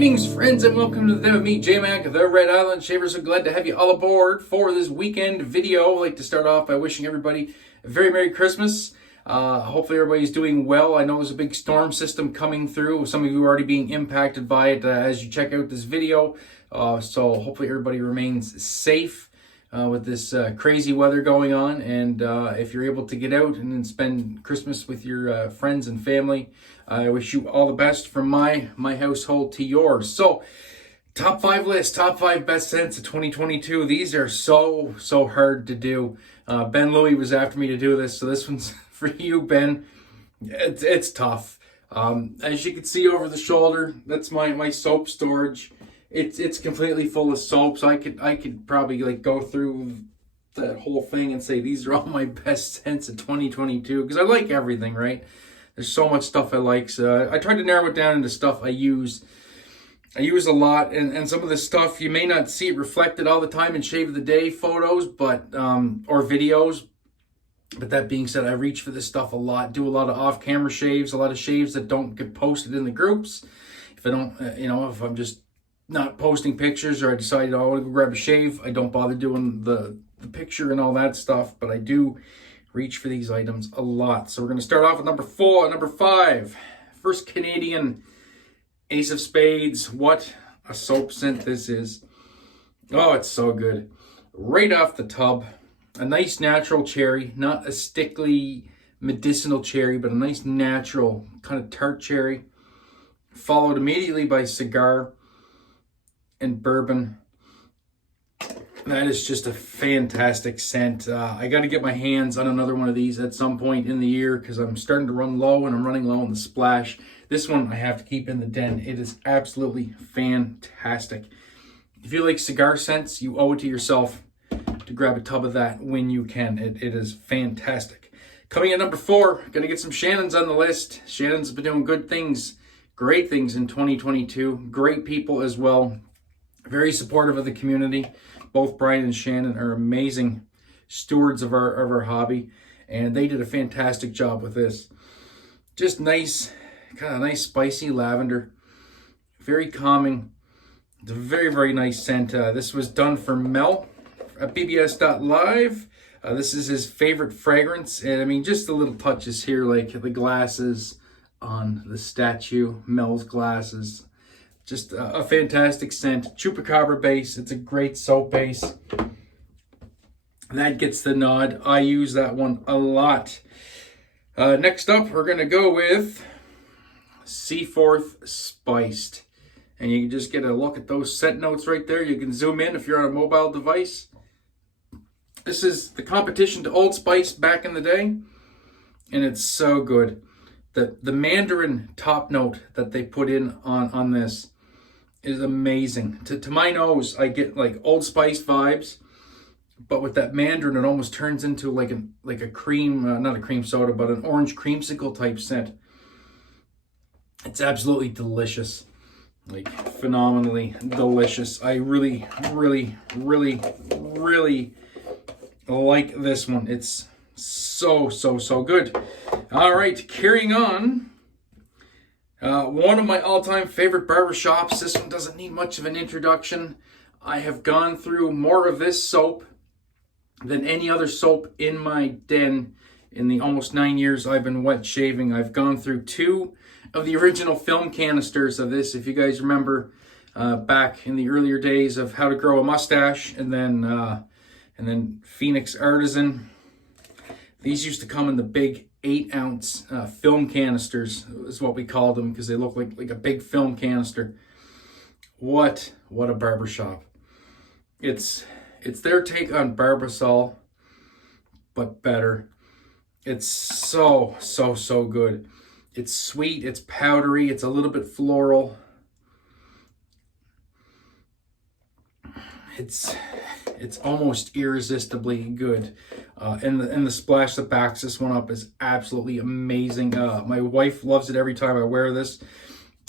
Greetings, friends, and welcome to the day with me, Jmac, the Red Island Shaver. So glad to have you all aboard for this weekend video. I'd like to start off by wishing everybody a very Merry Christmas. Hopefully everybody's doing well. I know there's a big storm system coming through. Some of you are already being impacted by it as you check out this video. So hopefully everybody remains safe with this crazy weather going on. And if you're able to get out and spend Christmas with your friends and family, I wish you all the best from my household to yours. So, top 5 list, top 5 best scents of 2022. These are so hard to do. Ben Louie was after me to do this, so this one's for you, Ben. It's tough. As you can see over the shoulder, that's my soap storage. It's completely full of soaps. I could probably like go through that whole thing and say these are all my best scents of 2022 because I like everything, right? There's so much stuff I like. So I tried to narrow it down into stuff I use a lot, and some of this stuff you may not see it reflected all the time in Shave of the Day photos, but or videos. But that being said, I reach for this stuff a lot. Do a lot of off-camera shaves, a lot of shaves that don't get posted in the groups. If I don't, if I'm just not posting pictures or I decide I want to go grab a shave, I don't bother doing the picture and all that stuff. But I do reach for these items a lot. So we're going to start off with number 5. First Canadian Ace of Spades. What a soap scent this is. Oh, it's so good. Right off the tub. A nice natural cherry. Not a stickly medicinal cherry, but a nice natural kind of tart cherry. Followed immediately by cigar and bourbon. That is just a fantastic scent. I got to get my hands on another one of these at some point in the year because I'm starting to run low and I'm running low on the splash. This one I have to keep in the den. It is absolutely fantastic. If you like cigar scents, you owe it to yourself to grab a tub of that when you can. It is fantastic. Coming at number 4, going to get some Shannons on the list. Shannons have been doing good things, great things in 2022. Great people as well. Very supportive of the community. Both Brian and Shannon are amazing stewards of our hobby, and they did a fantastic job with this. Just nice, kind of nice spicy lavender. Very calming. It's a very nice scent. This was done for Mel at bbs.live. This is his favorite fragrance, and I mean, just the little touches here, like the glasses on the statue, Mel's glasses. Just a fantastic scent. Chupacabra base. It's a great soap base. That gets the nod. I use that one a lot. Next up, we're going to go with Seaforth Spiced. And you can just get a look at those scent notes right there. You can zoom in if you're on a mobile device. This is the competition to Old Spice back in the day. And it's so good. The Mandarin top note that they put in on this is amazing. To my nose, I get like Old Spice vibes, but with that Mandarin, it almost turns into like a cream, not a cream soda, but an orange creamsicle type scent. It's absolutely delicious, like phenomenally delicious. I really like this one. It's so good. All right, carrying on. One of my all-time favorite barber shops. This one doesn't need much of an introduction. I have gone through more of this soap than any other soap in my den in the almost 9 years I've been wet shaving. I've gone through 2 of the original film canisters of this. If you guys remember back in the earlier days of How to Grow a Mustache, and then Phoenix Artisan. These used to come in the big 8-ounce film canisters is what we called them because they look like a big film canister. What a barbershop. It's their take on Barbasol, but better. It's so good. It's sweet, it's powdery, it's a little bit floral. It's almost irresistibly good. And the splash that backs this one up is absolutely amazing. My wife loves it every time I wear this.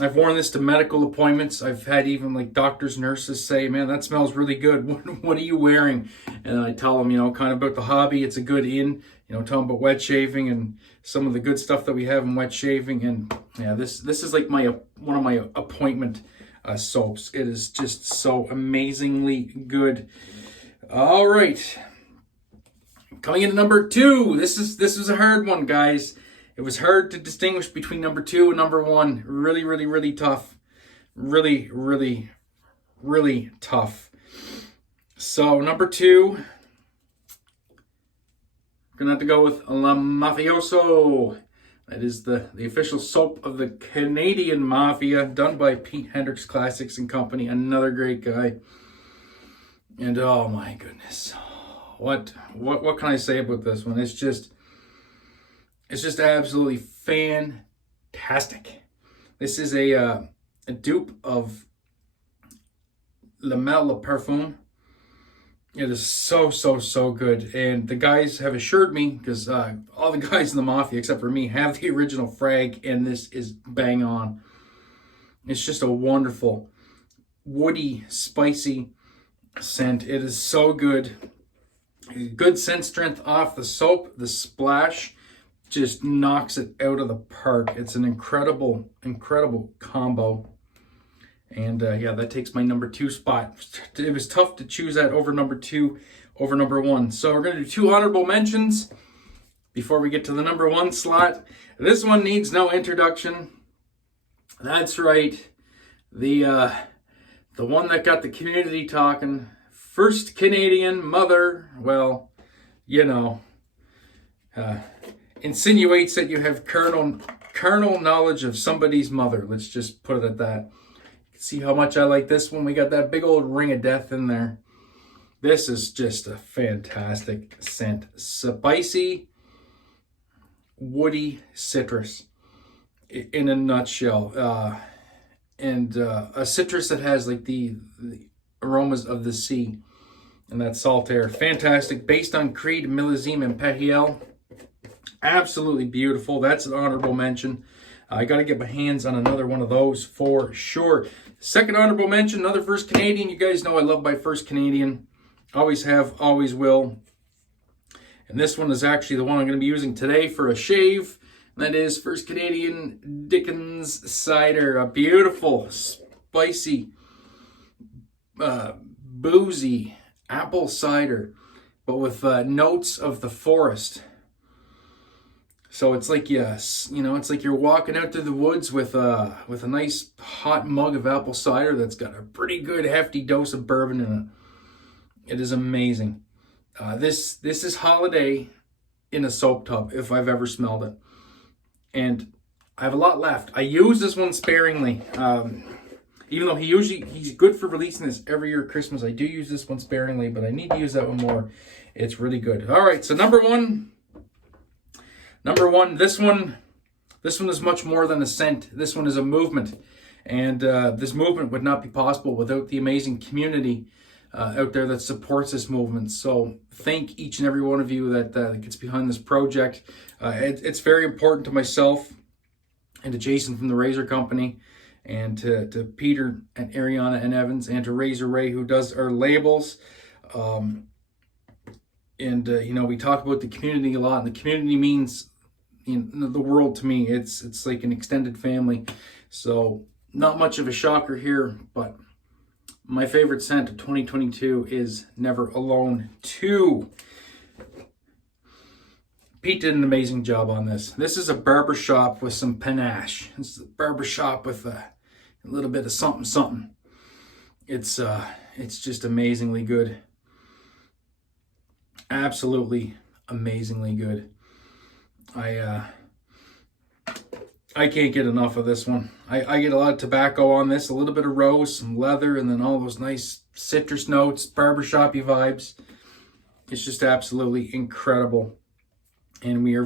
I've worn this to medical appointments. I've had even like doctors, nurses say, man, that smells really good. What are you wearing? And I tell them, kind of about the hobby. It's a good in, tell them about wet shaving and some of the good stuff that we have in wet shaving. And yeah, this is like one of my appointment soaps. It is just so amazingly good. All right. Coming in at number 2. This is a hard one, guys. It was hard to distinguish between number 2 and number 1. Really, really, really tough. Really, really, really tough. So number 2, we're gonna have to go with La Mafioso. That is the official soap of the Canadian Mafia, done by Pete Hendricks Classics and Company. Another great guy. And oh my goodness, what can I say about this one? It's just absolutely fantastic. This is a dupe of La Melle Parfum. It is so good, and the guys have assured me, because all the guys in the Mafia except for me have the original frag, and this is bang on. It's just a wonderful, woody, spicy scent. It is so good. Good scent strength off the soap. The splash just knocks it out of the park. It's an incredible combo. And yeah, that takes my number 2 spot. It was tough to choose that over number 2 over number 1. So we're going to do 2 honorable mentions before we get to the number 1 slot. This one needs no introduction. That's right. The one that got the community talking. First Canadian mother. Well, you know, insinuates that you have carnal knowledge of somebody's mother. Let's just put it at that. See how much I like this one. We got that big old ring of death in there. This is just a fantastic scent. Spicy, woody citrus in a nutshell. And a citrus that has like the aromas of the sea and that salt air. Fantastic. Based on Creed, Millésime, and Pétiel. Absolutely beautiful. That's an honorable mention. I got to get my hands on another one of those for sure. Second honorable mention, another First Canadian. You guys know I love my First Canadian. Always have, always will. And this one is actually the one I'm going to be using today for a shave. And that is First Canadian Dickens Cider. A beautiful, spicy, boozy apple cider, but with notes of the forest. So it's like, yes, you know, it's like you're walking out through the woods with a nice hot mug of apple cider that's got a pretty good hefty dose of bourbon in it. It is amazing. This is holiday in a soap tub if I've ever smelled it. And I have a lot left. I use this one sparingly. Even though he's good for releasing this every year at Christmas, I do use this one sparingly, but I need to use that one more. It's really good. All right, so number one, this one is much more than a scent. This one is a movement. And this movement would not be possible without the amazing community out there that supports this movement. So thank each and every one of you that gets behind this project. It's very important to myself and to Jason from the Razor Company, and to Peter and Ariana and Evans, and to Razor Ray, who does our labels. You know, we talk about the community a lot, and the community means, you know, the world to me. It's like an extended family. So not much of a shocker here, but my favorite scent of 2022 is Never Alone 2. Pete did an amazing job on this. This is a barbershop with some panache. This is a barbershop with a little bit of something. It's just amazingly good. Absolutely amazingly good. I can't get enough of this one. I get a lot of tobacco on this, a little bit of rose, some leather, and then all those nice citrus notes, barbershoppy vibes. It's just absolutely incredible. And we are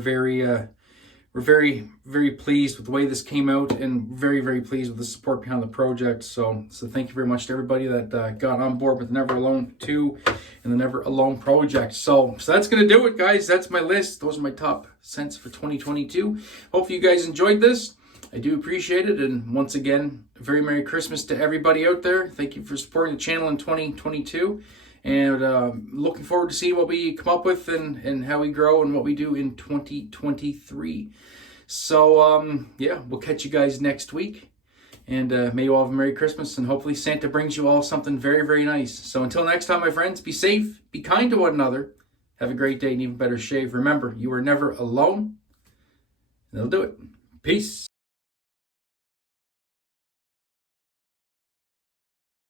we're very, very pleased with the way this came out, and very, very pleased with the support behind the project. So thank you very much to everybody that got on board with Never Alone 2 and the Never Alone project. So that's going to do it, guys. That's my list. Those are my top scents for 2022. Hopefully you guys enjoyed this. I do appreciate it. And once again, very Merry Christmas to everybody out there. Thank you for supporting the channel in 2022. And looking forward to see what we come up with and how we grow and what we do in 2023. So, yeah, we'll catch you guys next week. And may you all have a Merry Christmas, and hopefully Santa brings you all something very, very nice. So until next time, my friends, be safe, be kind to one another, have a great day, and even better shave. Remember, you are never alone. That'll do it. Peace.